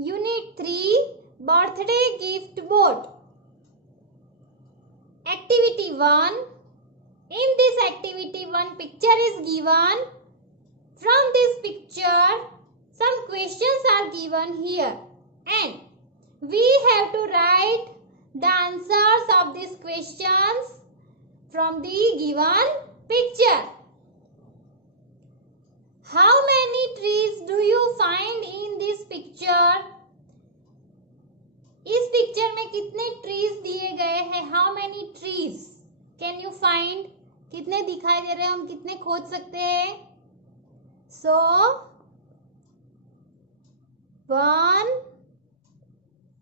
Unit 3 Birthday Gift Board. Activity 1. In this activity, one picture is given. From this picture, some questions are given here, and we have to write the answers of these questions from the given picture. How many trees do you find in this picture? इस picture में कितने trees दिए गए हैं? How many trees can you find? कितने दिखाई दे रहे हैं? हम कितने खोज सकते हैं? सो 1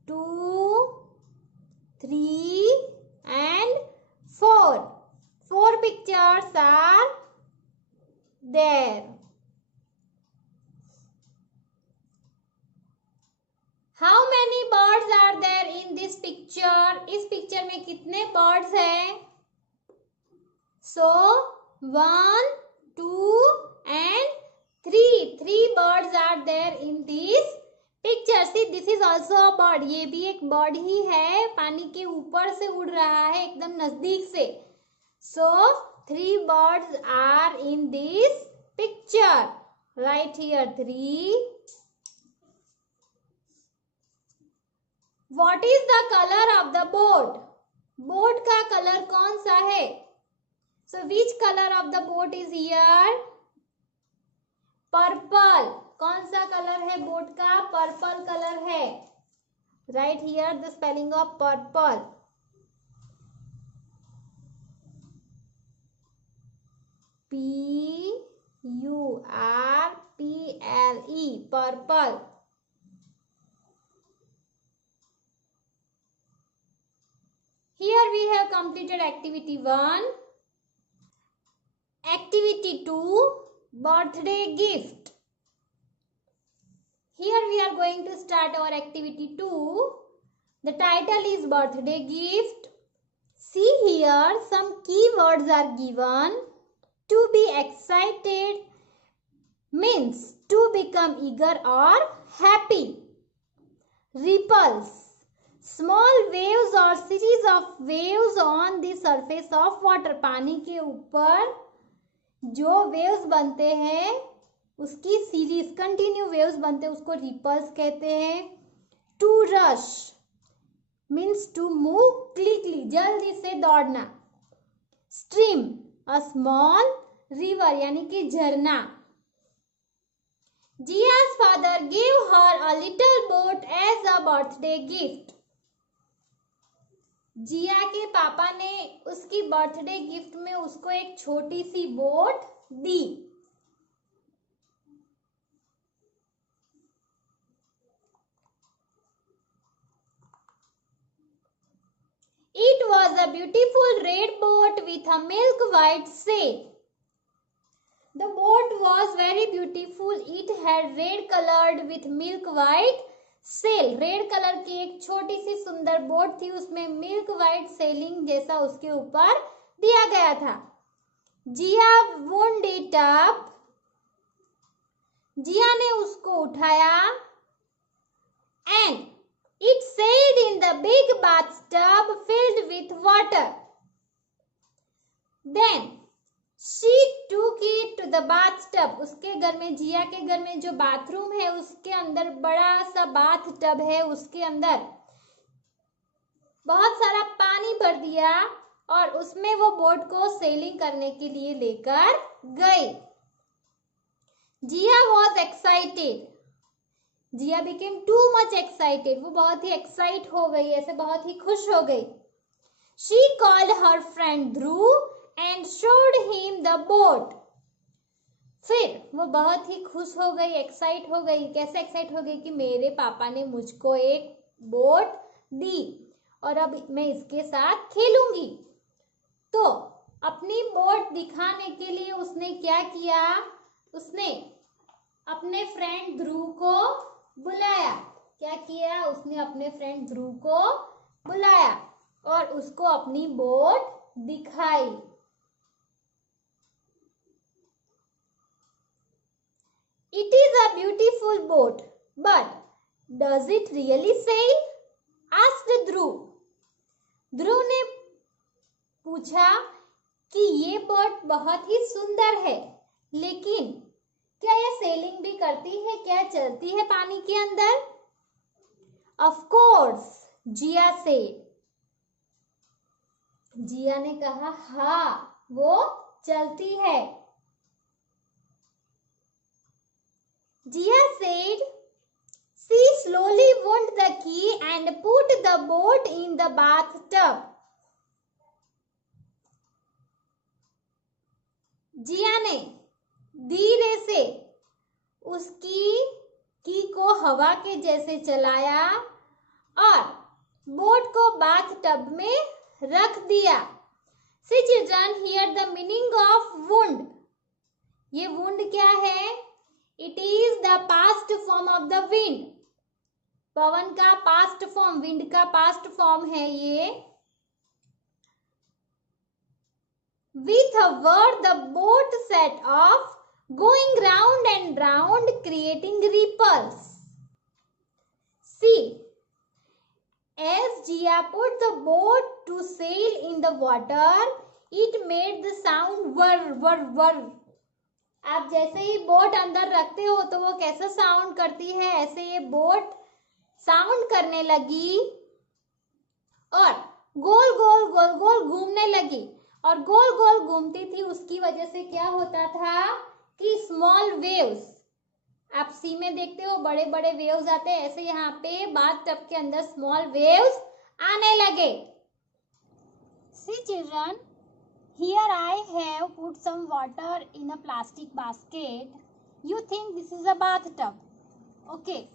2 3 and 4. 4 pictures are there. How many birds are there in this picture? इस पिक्चर में कितने birds हैं? So 1 2 and 3. 3 birds are there in this picture. See, this is also a bird. ये भी एक bird ही है, पानी के ऊपर से उड़ रहा है एकदम नजदीक से. So 3 birds are in this picture. Right here 3. What is the color of the boat? Boat का कलर कौन सा है? So which color of the boat is here? Purple. कौन सा कलर है बोट का? पर्पल कलर है. Right here the spelling of purple. P U R P L E. Purple. Here we have completed activity 1. Activity 2, birthday gift. Here we are going to start our activity 2. The title is birthday gift. See here, some keywords are given. To be excited means to become eager or happy. Ripples. Small waves or series of waves on the surface of water. पानी के ऊपर जो waves बनते हैं उसकी series, continue waves बनते हैं, उसको ripples कहते हैं. To rush means to move quickly, जल्दी से दौड़ना. Stream, a small river यानी कि झरना. Jia's father gave her a little boat as a birthday gift. जिया के पापा ने उसकी बर्थडे गिफ्ट में उसको एक छोटी सी बोट दी. It was a beautiful red boat with a milk white sail. The boat was very beautiful. It had red colored with milk white cell. Red colour की एक छोटी सी सुंदर बोट थी, उसमें मिल्क वाइट सेलिंग जैसा उसके ऊपर दिया गया था. Jiya wound it up. Jiya ने उसको उठाया. And it said in the big bathtub filled with water. Then she took it to the bathtub. उसके घर में, जिया के घर में जो बाथरूम है उसके अंदर बड़ा सा बाथटब है, उसके अंदर बहुत सारा पानी भर दिया और उसमें वो बोट को सेलिंग करने के लिए लेकर गई. Jiya was excited. Jiya became too much excited. वो बहुत ही एक्साइट हो गई, ऐसे बहुत ही खुश हो गई. She called her friend Dhruv and showed him the boat. फिर वो बहुत ही खुश हो गई, एक्साइट हो गई. कैसे एक्साइट हो गई कि मेरे पापा ने मुझको एक बोट दी और अब मैं इसके साथ खेलूंगी. तो अपनी बोट दिखाने के लिए उसने क्या किया? उसने अपने फ्रेंड ध्रुव को बुलाया. क्या किया? उसने अपने फ्रेंड ध्रुव को बुलाया और उसको अपनी बोट दिखाई. It is a beautiful boat, but does it really sail? Asked Dhruv. Dhruv ने पूछा कि ये बोट बहुत ही सुंदर है, लेकिन क्या यह सेलिंग भी करती है? क्या चलती है पानी के अंदर? Of course, Jiya said. Jiya ने कहा, हाँ, वो चलती है। जिया said, she slowly wound the key and put the boat in the bathtub. जिया ने धीरे से उसकी की को हवा के जैसे चलाया और बोट को बाथ टब में रख दिया। See children, here the meaning of wound. ये wound क्या है? It is the past form of the wind. पवन का past form, wind का past form है ये। With a word, the boat set off, going round and round, creating ripples. See, as Jia put the boat to sail in the water, it made the sound whir, whir, whir. आप जैसे ही boat अंदर रखते हो तो वो कैसा sound करती है, ऐसे ये बोट साउंड करने लगी और गोल गोल गोल गोल घूमने लगी। और गोल गोल घूमती थी, उसकी वजह से क्या होता था कि स्मॉल वेव्स, आप सी में देखते हो बड़े बड़े वेव्स आते हैं, ऐसे यहाँ पे बाथ टब के अंदर स्मॉल वेव्स आने लगे। सी children, here I have put some water in a plastic basket. You think this is a bathtub, okay?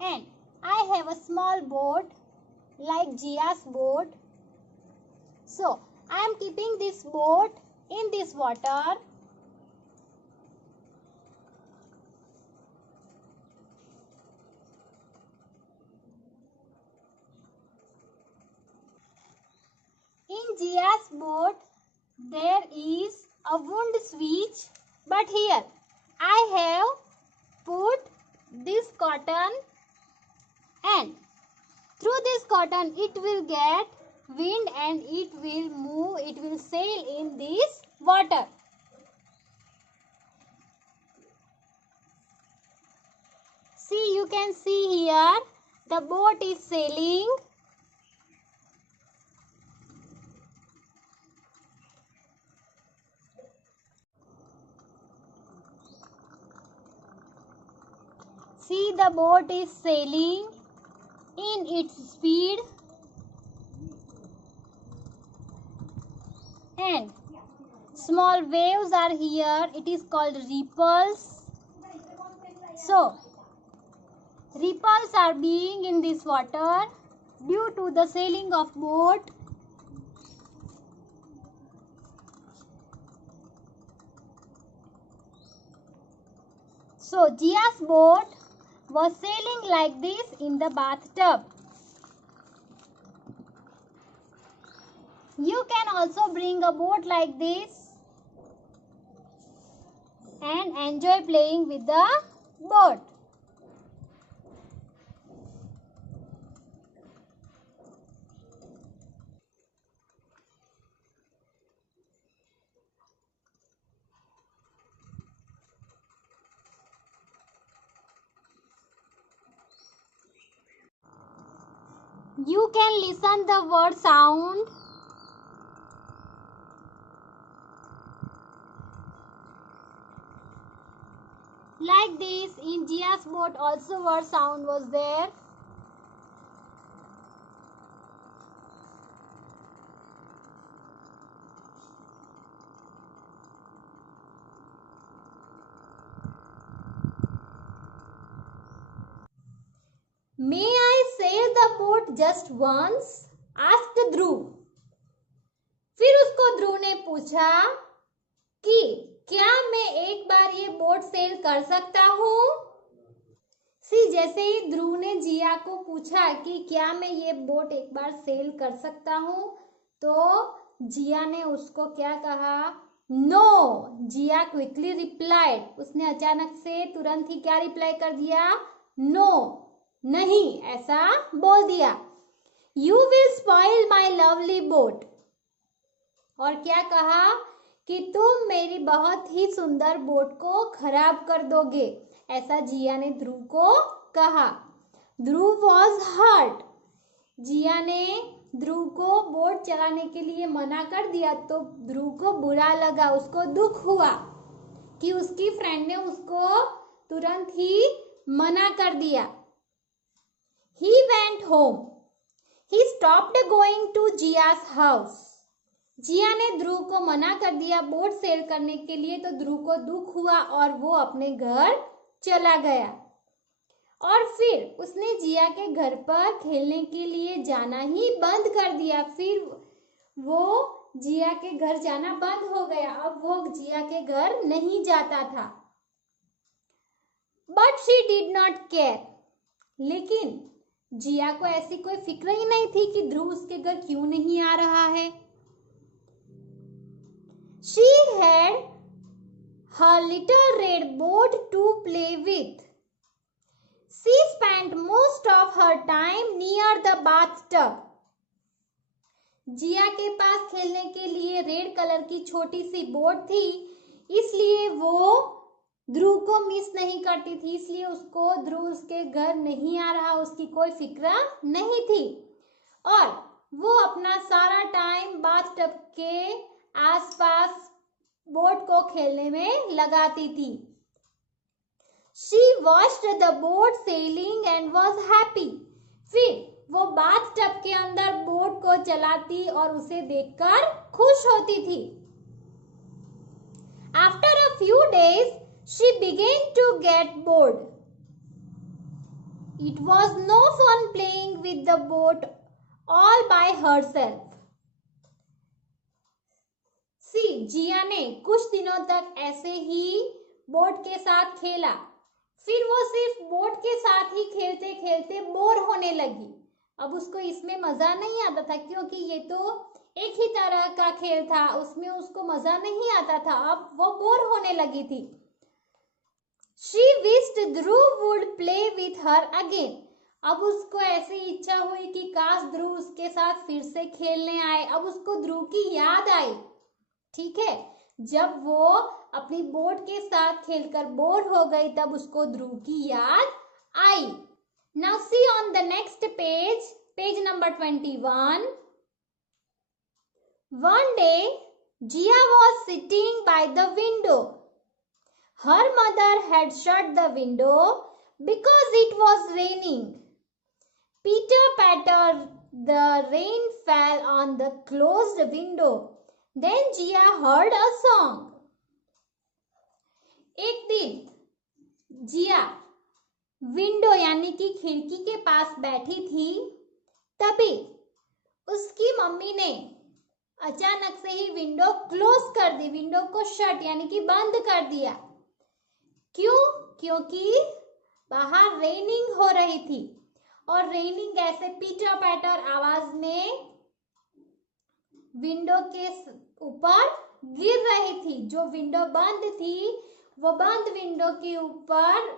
And I have a small boat like Jia's boat. So I am keeping this boat in this water. In Jia's boat, there is a wound switch, but here I have put this cotton, and through this cotton it will get wind and it will move, it will sail in this water. See, you can see here the boat is sailing. See, the boat is sailing in its speed, and small waves are here. It is called ripples. So, ripples are being in this water due to the sailing of boat. So, Jia's boat was sailing like this in the bathtub. You can also bring a boat like this and enjoy playing with the boat. You can listen the word sound. Like this, in Jia's boat also word sound was there. May I sail the boat just once? asked Dhruv. फिर उसको ध्रुव ने पूछा कि क्या मैं एक बार ये boat cell कर सकता हूँ? सी, जैसे ही ध्रुव ने जिया को पूछा कि क्या मैं ये बोट एक बार सेल कर सकता हूँ, तो जिया ने उसको क्या कहा? नो। जिया क्विकली रिप्लाइड, उसने अचानक से तुरंत ही क्या रिप्लाई कर दिया? नो। नहीं, ऐसा बोल दिया। You will spoil my lovely boat. और क्या कहा कि तुम मेरी बहुत ही सुंदर बोट को खराब कर दोगे, ऐसा जिया ने ध्रुव को कहा। ध्रुव वॉज हर्ट। जिया ने ध्रुव को बोट चलाने के लिए मना कर दिया तो ध्रुव को बुरा लगा, उसको दुख हुआ कि उसकी फ्रेंड ने उसको तुरंत ही मना कर दिया। He went home. He stopped going to Jia's house. जिया ने ध्रुव को मना कर दिया बोट सेल करने के लिए तो ध्रुव को दुख हुआ और वो अपने घर चला गया। और फिर उसने जिया के घर पर खेलने के लिए जाना ही बंद कर दिया। फिर वो जिया के घर जाना बंद हो गया, अब वो जिया के घर नहीं जाता था। But she did not care. लेकिन जिया को ऐसी कोई फिक्र ही नहीं थी कि ध्रुव उसके घर क्यों नहीं आ रहा है। She had her little red boat to play with. She spent most of her time near the bathtub. जिया के पास खेलने के लिए रेड कलर की छोटी सी बोट थी, इसलिए वो ध्रुव को मिस नहीं करती थी, इसलिए उसको ध्रुव उसके घर नहीं आ रहा, उसकी कोई फिक्र नहीं थी। और वो अपना सारा टाइम बाथटब के आसपास बोट को खेलने में लगाती थी। She watched the boat sailing and was happy. फिर वो बाथटब के अंदर बोट को चलाती और उसे देखकर खुश होती थी। After a few days, she began to get bored. It was no fun playing with the boat all by herself. जिया ने कुछ दिनों तक ऐसे ही बोट के साथ खेला, फिर वो सिर्फ बोट के साथ ही खेलते खेलते बोर होने लगी। अब उसको इसमें मजा नहीं आता था क्योंकि ये तो एक ही तरह का खेल था, उसमें उसको मजा नहीं आता था, अब वो बोर होने लगी थी। She wished Dhruv would play with her again. अब उसको ऐसी इच्छा हुई कि काश ध्रुव उसके साथ फिर से खेलने आए। अब उसको ध्रुव की याद आई। ठीक है, जब वो अपनी बोट के साथ खेलकर बोर हो गई तब उसको ध्रुव की याद आई। Now see on the next page, page number 21. One day, Jia was sitting by the window. Her mother had shut the window because it was raining. Pitter patter, the rain fell on the closed window. Then Jia heard a song. एक दिन जिया window यानी कि खिड़की के पास बैठी थी, तभी उसकी मम्मी ने अचानक से ही विंडो क्लोज कर दी, विंडो को शट यानी कि बंद कर दिया। क्यों? क्योंकि बाहर रेनिंग हो रही थी और रेनिंग ऐसे पीटर पैटर आवाज में विंडो के ऊपर गिर रही थी। जो विंडो बंद थी वो बंद विंडो के ऊपर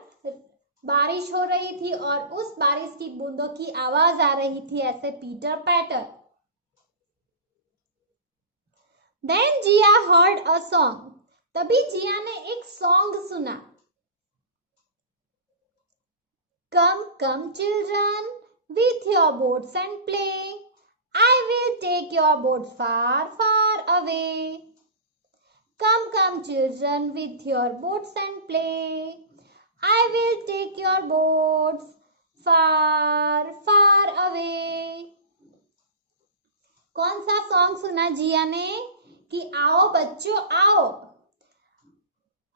बारिश हो रही थी और उस बारिश की बूंदों की आवाज आ रही थी ऐसे pitter patter. Then Jia heard a song. तभी जिया ने एक सॉन्ग सुना। Come, come children, with your boats and play. I will take your boat far, far away. Come, come children, with your boats and play. I will take your boats far, far away. कौन सा song सुना जिया ने कि आओ बच्चों आओ,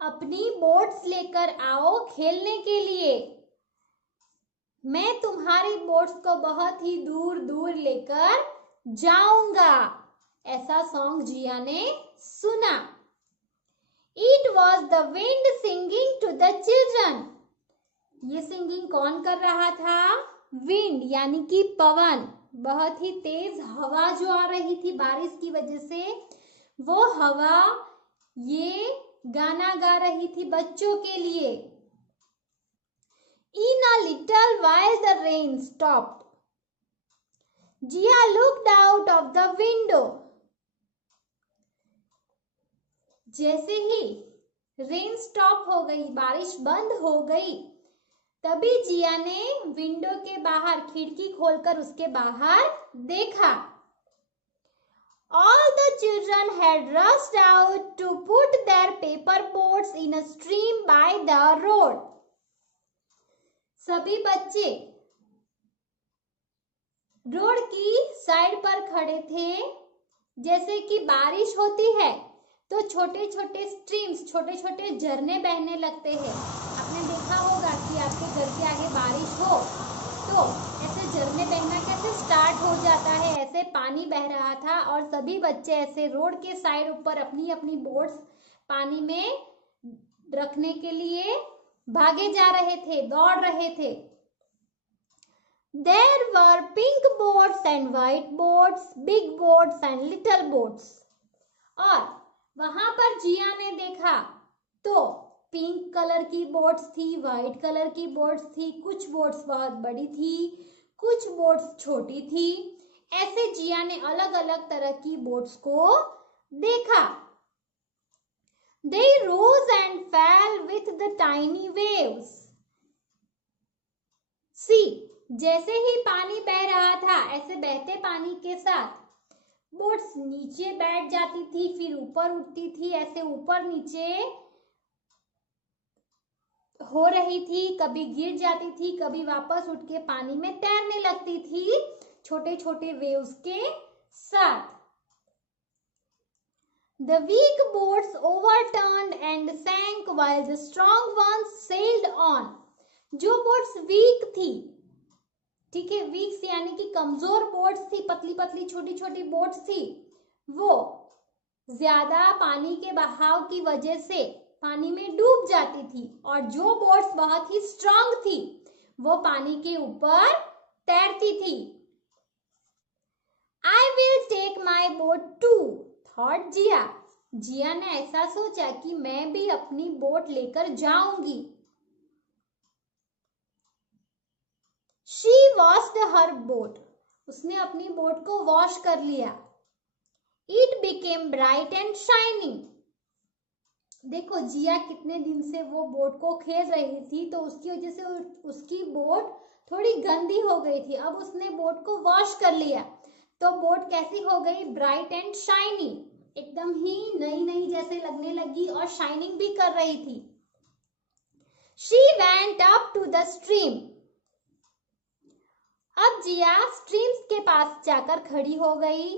अपनी boats लेकर आओ खेलने के लिए, मैं तुम्हारी बोट्स को बहुत ही दूर दूर लेकर जाऊंगा। ऐसा सॉन्ग जिया ने सुना। It was the wind singing to the children. ये सिंगिंग कौन कर रहा था? विंड यानी कि पवन, बहुत ही तेज हवा जो आ रही थी बारिश की वजह से, वो हवा ये गाना गा रही थी बच्चों के लिए। In a little while the rain stopped. Jia looked out of the window. जैसे ही रेन स्टॉप हो गई, बारिश बंद हो गई, तभी जिया ने विंडो के बाहर खिड़की खोलकर उसके बाहर देखा. All the children had rushed out to put their paper boats in a stream by the road. सभी बच्चे रोड की साइड पर खड़े थे. जैसे कि बारिश होती है तो छोटे छोटे स्ट्रीम्स, छोटे छोटे झरने बहने लगते हैं. आपने देखा होगा कि आपके घर के आगे बारिश हो तो ऐसे झरने बहना कैसे स्टार्ट हो जाता है. ऐसे पानी बह रहा था और सभी बच्चे ऐसे रोड के साइड ऊपर अपनी अपनी बोट्स पानी में रखने के लिए भागे जा रहे थे, दौड़ रहे थे. There were pink boats and white boats, big boats and little boats. और वहां पर जिया ने देखा तो पिंक कलर की बोट्स थी, वाइट कलर की बोट्स थी, कुछ बोट्स बहुत बड़ी थी, कुछ बोट्स छोटी थी. ऐसे जिया ने अलग अलग तरह की बोट्स को देखा. They rose and fell with the tiny waves. See, जैसे ही पानी बह रहा था, ऐसे बहते पानी के साथ बोट्स नीचे बैठ जाती थी, फिर ऊपर उठती थी, ऐसे ऊपर नीचे हो रही थी, कभी गिर जाती थी, कभी वापस उठ के पानी में तैरने लगती थी छोटे छोटे वेव्स के साथ. The weak boats overturned and sank while the strong ones sailed on. जो बोट्स वीक थी, ठीक है, वीक यानी कि कमजोर बोट्स थी, पतली पतली छोटी छोटी बोट्स थी, वो ज्यादा पानी के बहाव की वजह से पानी में डूब जाती थी. और जो बोट्स बहुत ही स्ट्रांग थी वो पानी के ऊपर तैरती थी. I will take my boat too, thought जिया. जिया ने ऐसा सोचा कि मैं भी अपनी बोट लेकर जाऊंगी. She washed her boat. उसने अपनी बोट को वॉश कर लिया. It became bright and shining. देखो जिया कितने दिन से वो बोट को खेल रही थी तो उसकी वजह से उसकी बोट थोड़ी गंदी हो गई थी. अब उसने बोट को वॉश कर लिया तो बोट कैसी हो गई, ब्राइट एंड शाइनी, एकदम ही नई नई जैसे लगने लगी और शाइनिंग भी कर रही थी. She went up to the stream. अब जिया स्ट्रीम्स के पास जाकर खड़ी हो गई.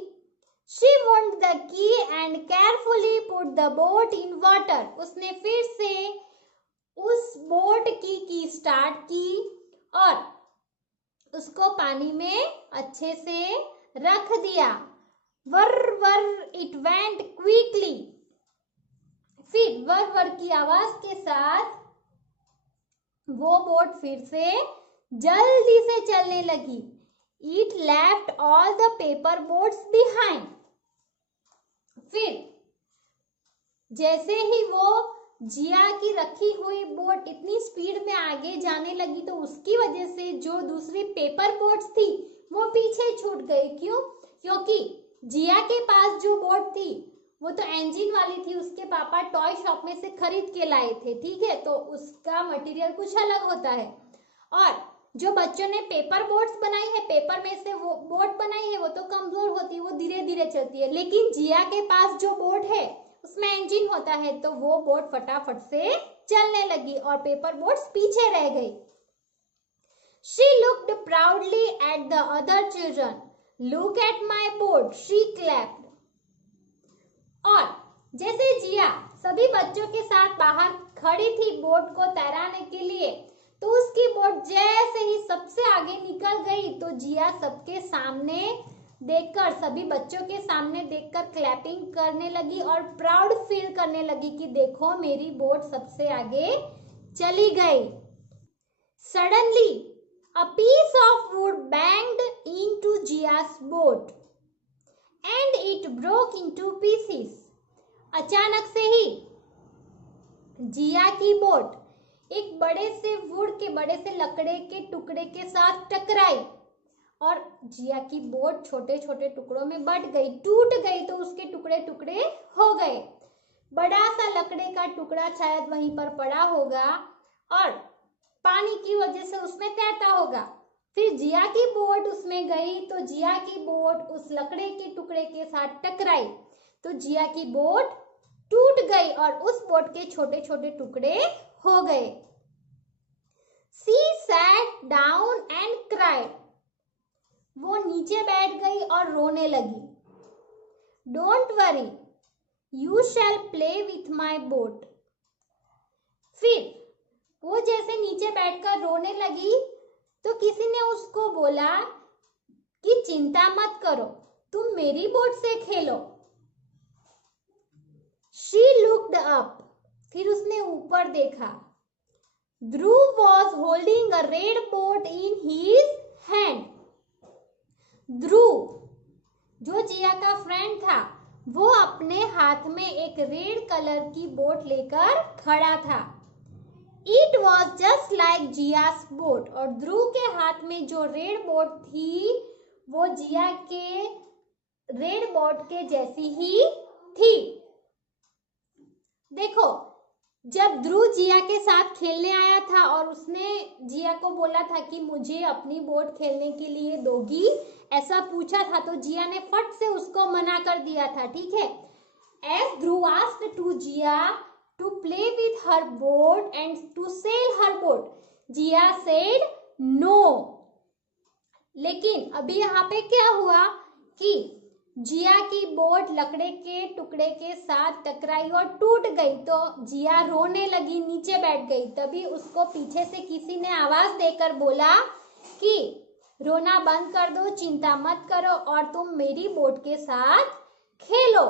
She wound the key and carefully put the boat in water. उसने फिर से उस बोट की स्टार्ट की और उसको पानी में अच्छे से रख दिया. वर वर इट वेंट क्विकली. फिर वर वर की आवाज के साथ वो बोट फिर से जल्दी से चलने लगी. It left all the paper boats behind. फिर जैसे ही वो जिया की रखी हुई बोट इतनी स्पीड में आगे जाने लगी तो उसकी वजह से जो दूसरी पेपर बोट्स थी वो पीछे छूट गई. क्यों? क्योंकि जिया के पास जो बोट थी वो तो इंजन वाली थी, उसके पापा टॉय शॉप में से खरीद के लाए थे, ठीक है, तो उसका मटेरियल कुछ अलग होता है. और जो बच्चों ने पेपर बोट्स बनाई है, पेपर में से वो बोट बनाई है, वो तो कमजोर होती है, वो धीरे धीरे चलती है. लेकिन जिया के पास जो बोट है उसमें इंजन होता है तो वो बोट फटाफट से चलने लगी और पेपर बोट्स पीछे रह गई. She looked proudly at the other children. Look at my boat, she clapped. और जैसे जिया सभी बच्चों के साथ बाहर खड़ी थी बोट को तैराने के लिए तो उसकी बोट जैसे ही सबसे आगे निकल गई तो जिया सबके सामने देखकर, सभी बच्चों के सामने देखकर क्लैपिंग करने लगी और प्राउड फील करने लगी कि देखो मेरी बोट सबसे आगे चली गई. Suddenly, a piece of wood banged into Jia's boat and it broke into pieces. अचानक से ही जिया की बोट एक बड़े से वुड के, बड़े से लकड़े के टुकड़े के साथ टकराई और जिया की बोट छोटे छोटे टुकड़ों में बट गई, टूट गई, तो उसके टुकड़े टुकड़े हो गए। बड़ा सा लकड़े का टुकड़ा शायद वहीं पर पड़ा होगा और पानी की वजह से उसमें तैरता होगा। फिर जिया की बोट उसमें गई तो जिया की बोट उस लकड़े के टुकड़े के साथ टकराई तो जिया की बोट टूट गई और उस बोट के छोटे छोटे टुकड़े हो गए। She sat down and cried. वो नीचे बैठ गई और रोने लगी। Don't worry, you shall play with my boat. फिर वो जैसे नीचे बैठकर रोने लगी तो किसी ने उसको बोला कि चिंता मत करो, तुम मेरी बोट से खेलो। She looked up. फिर उसने ऊपर देखा। Dhruv was holding a red boat in his hand. ध्रुव जो जिया का फ्रेंड था वो अपने हाथ में एक रेड कलर की बोट लेकर खड़ा था। It was just like जिया's boat. और ध्रुव के हाथ में जो रेड बोट थी वो जिया के रेड बोट के जैसी ही थी। देखो, जब ध्रुव जिया के साथ खेलने आया था और उसने जिया को बोला था कि मुझे अपनी बोट खेलने के लिए दोगी, ऐसा पूछा था, तो जिया ने फट से उसको मना कर दिया था। ठीक है। As Dhruv asked to Jia to play with her boat and to sail her boat, Jia said no. लेकिन अभी यहाँ पे क्या हुआ कि जिया की बोट लकड़े के टुकड़े के साथ टकराई और टूट गई तो जिया रोने लगी, नीचे बैठ गई। तभी उसको पीछे से किसी ने आवाज देकर बोला कि रोना बंद कर दो, चिंता मत करो और तुम मेरी बोट के साथ खेलो।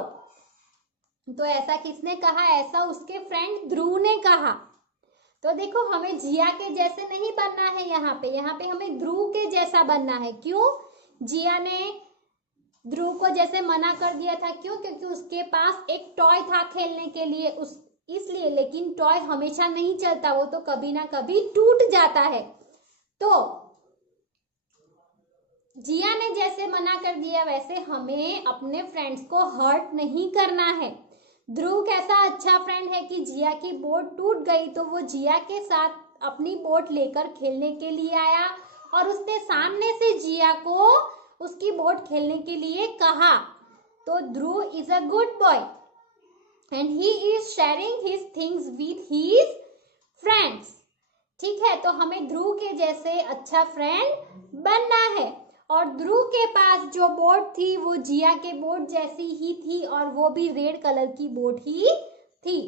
तो ऐसा किसने कहा? ऐसा उसके फ्रेंड ध्रुव ने कहा। तो देखो, हमें जिया के जैसे नहीं बनना है यहाँ पे हमें ध्रुव के जैसा बनना है। क्यों? जिया ने ध्रुव को जैसे मना कर दिया था, क्यों? क्योंकि उसके पास एक टॉय था खेलने के लिए, इसलिए। लेकिन टॉय हमेशा नहीं चलता, वो तो कभी ना कभी टूट जाता है। तो जिया ने जैसे मना कर दिया वैसे हमें अपने फ्रेंड्स को हर्ट नहीं करना है। ध्रुव कैसा अच्छा फ्रेंड है कि जिया की बोट टूट गई तो वो जिया के साथ अपनी बोट लेकर खेलने के लिए आया और उसने सामने से जिया को उसकी बोट खेलने के लिए कहा। तो Dhruv is a good boy and he is sharing his things with his friends. ठीक है, तो हमें ध्रुव के जैसे अच्छा फ्रेंड बनना है। और ध्रुव के पास जो बोट थी वो जिया के बोट जैसी ही थी और वो भी रेड कलर की बोट ही थी।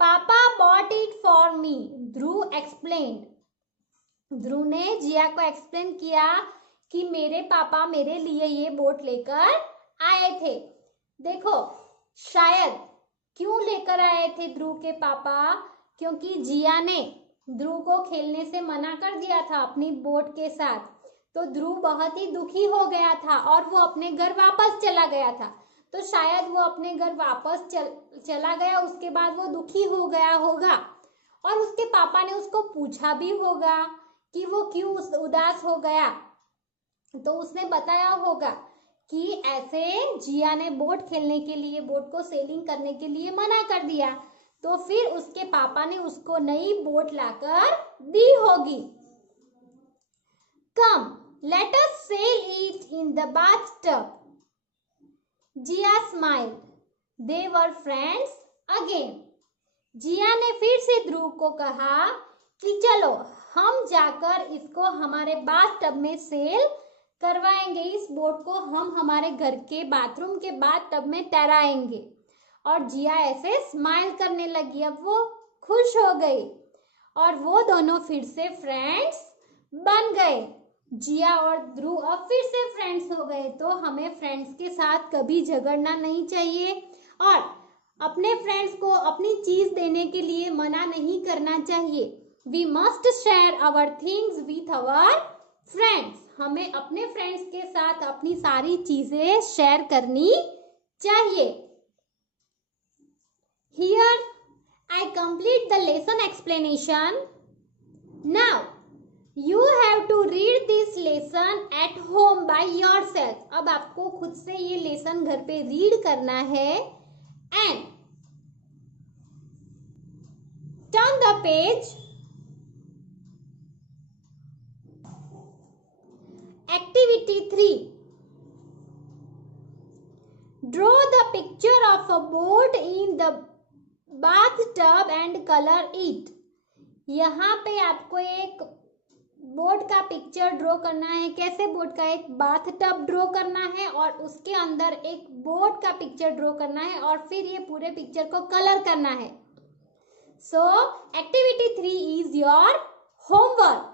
Papa bought it for me, Dhruv explained. Dhruv ने जिया को एक्सप्लेन किया कि मेरे पापा मेरे लिए ये बोट लेकर आए थे। देखो, शायद क्यों लेकर आए थे ध्रुव के पापा? क्योंकि जिया ने ध्रुव को खेलने से मना कर दिया था अपनी बोट के साथ, तो ध्रुव बहुत ही दुखी हो गया था और वो अपने घर वापस चला गया था। तो शायद वो अपने घर वापस चला गया, उसके बाद वो दुखी हो गया होगा और उसके पापा ने उसको पूछा भी होगा कि वो क्यों उदास हो गया। तो उसने बताया होगा कि ऐसे जिया ने बोट खेलने के लिए, बोट को सेलिंग करने के लिए मना कर दिया, तो फिर उसके पापा ने उसको नई बोट लाकर दी होगी। Come, let us sail it in the bathtub. Jiya smiled. They were friends again. जिया ने फिर से ध्रुव को कहा कि चलो हम जाकर इसको हमारे बाथटब में सेल करवाएंगे, इस बोट को हम हमारे घर के बाथरूम के बाथटब में तैराएंगे। और जिया ऐसे स्माइल करने लगी, अब वो खुश हो गई और वो दोनों फिर से फ्रेंड्स बन गए। जिया और ध्रुव अब फिर से फ्रेंड्स हो गए। तो हमें फ्रेंड्स के साथ कभी झगड़ना नहीं चाहिए और अपने फ्रेंड्स को अपनी चीज देने के लिए मना नहीं करना चाहिए। We must share our things with our friends. हमें अपने फ्रेंड्स के साथ अपनी सारी चीजें शेयर करनी चाहिए। Here I complete the lesson explanation. Now, you have to read this lesson at home by yourself. अब आपको खुद से ये लेसन घर पे रीड करना है. And turn the page. Activity 3. Draw the picture of a boat in the bathtub and color it. यहाँ पे आपको एक बोट का पिक्चर ड्रॉ करना है. कैसे बोट का? एक बाथटब ड्रॉ करना है और उसके अंदर एक बोट का पिक्चर ड्रॉ करना है और फिर ये पूरे पिक्चर को कलर करना है. सो एक्टिविटी 3 इज योर होमवर्क.